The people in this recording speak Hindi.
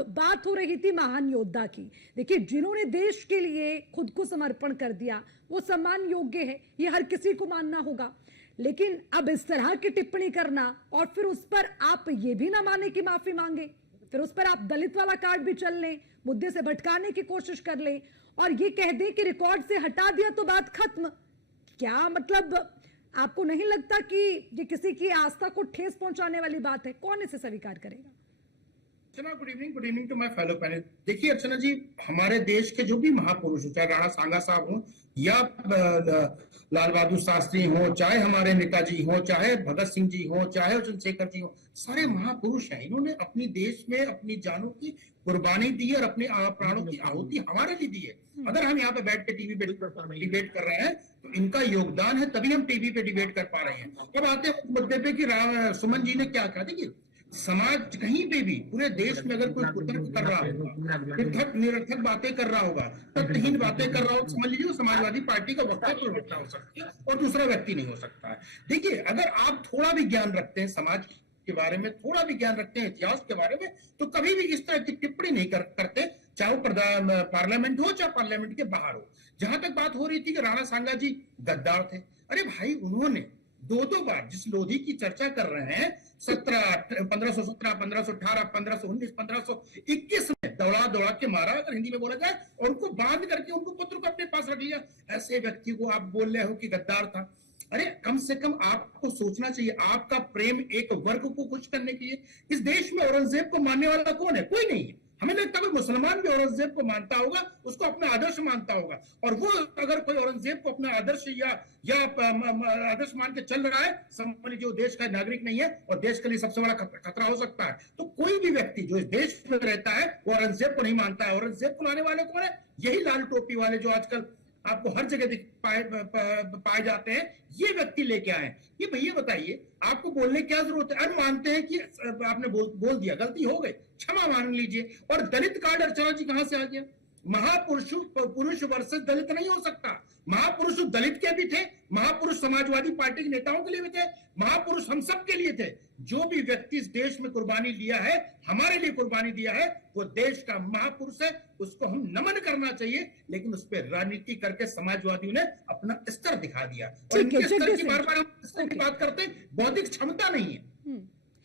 अब बात हो रही थी महान योद्धा की। देखिए, जिन्होंने देश के लिए खुद को समर्पण कर दिया वो सम्मान योग्य है, ये हर किसी को मानना होगा। लेकिन अब इस तरह की टिप्पणी करना और फिर उस पर आप ये भी ना माने कि माफी मांगे, फिर उस पर आप दलित वाला कार्ड भी चल लें, मुद्दे से भटकाने की कोशिश कर लें और ये कह दें कि रिकॉर्ड से हटा दिया तो बात खत्म। क्या मतलब, आपको नहीं लगता कि ये किसी की आस्था को ठेस पहुंचाने वाली बात है? कौन इसे स्वीकार करेगा? Archana, good evening to my fellow panel. देखिए अर्चना जी, हमारे देश के जो भी महापुरुष हो, चाहे राणा सांगा साहब हो या लाल बहादुर शास्त्री हो, चाहे हमारे नेताजी हो, चाहे भगत सिंह जी हो, चाहे चंद्रशेखर जी हो, सारे महापुरुष हैं। इन्होंने अपनी देश में अपनी जानों की कुर्बानी दी और अपने प्राणों की आहुति हमारे लिए दी है। अगर हम यहाँ पे बैठ के टीवी पे डिबेट कर रहे हैं तो इनका योगदान है, तभी हम टीवी पे डिबेट कर पा रहे हैं। अब आते हैं मुद्दे पे कि सुमन जी ने क्या कहा। देखिए, समाज कहीं पे भी पूरे देश में अगर कोई कुतर्क कर रहा होगा, निरर्थक बातें कर रहा होगा, तथ्यहीन बातें कर रहा होगा, समझ लीजिए समाजवादी पार्टी का वक्ता हो सकता है और दूसरा व्यक्ति नहीं हो सकता है। देखिए, अगर आप थोड़ा भी ज्ञान रखते हैं समाज के बारे में, थोड़ा भी ज्ञान रखते हैं इतिहास के बारे में, तो कभी भी इस तरह की टिप्पणी नहीं करते, चाहे वो पार्लियामेंट हो चाहे पार्लियामेंट के बाहर हो। जहां तक बात हो रही थी कि राणा सांगा जी गद्दार थे, अरे भाई, उन्होंने दो बार जिस लोधी की चर्चा कर रहे हैं, 1517, 1518, 1519, 1521 में दौड़ा के मारा, अगर हिंदी में बोला जाए, और उनको बांध करके उनको पुत्र को अपने पास रख लिया। ऐसे व्यक्ति को आप बोल रहे हो कि गद्दार था? अरे कम से कम आपको सोचना चाहिए, आपका प्रेम एक वर्ग को खुश करने के लिए। इस देश में औरंगजेब को मानने वाला कौन है? कोई नहीं है। हमें लगता है कोई मुसलमान भी औरंगजेब को मानता होगा, उसको अपना आदर्श मानता होगा, और वो अगर कोई औरंगजेब को अपना आदर्श या आदर्श मान के चल रहा है, समझ लीजिए वो देश का नागरिक नहीं है और देश के लिए सबसे बड़ा खतरा हो सकता है। तो कोई भी व्यक्ति जो इस देश में रहता है वो औरंगजेब को नहीं मानता है। औरंगजेब को लाने वाले कौन है? यही लाल टोपी वाले जो आजकल आपको हर जगह पाए जाते हैं, ये व्यक्ति लेके आए। ये भैया बताइए, आपको बोलने क्या जरूरत है? अरे मानते हैं कि आपने बोल दिया, गलती हो गई, क्षमा मान लीजिए। और दलित कार्ड अर्चना जी कहां से आ गया? पुरुष वर्सेस दलित नहीं हो सकता। महापुरुष दलित के भी थे, महापुरुष समाजवादी पार्टी के नेताओं के लिए भी थे, महापुरुष हम सब के लिए थे। जो भी व्यक्ति इस देश में कुर्बानी लिया है, हमारे लिए कुर्बानी दिया है, वो देश का महापुरुष है, उसको हम नमन करना चाहिए। लेकिन उस पर राजनीति करके समाजवादियों ने अपना स्तर दिखा दिया, और इनके स्तर की बार-बार हम स्तर की बात करते हैं, बौद्धिक क्षमता नहीं है।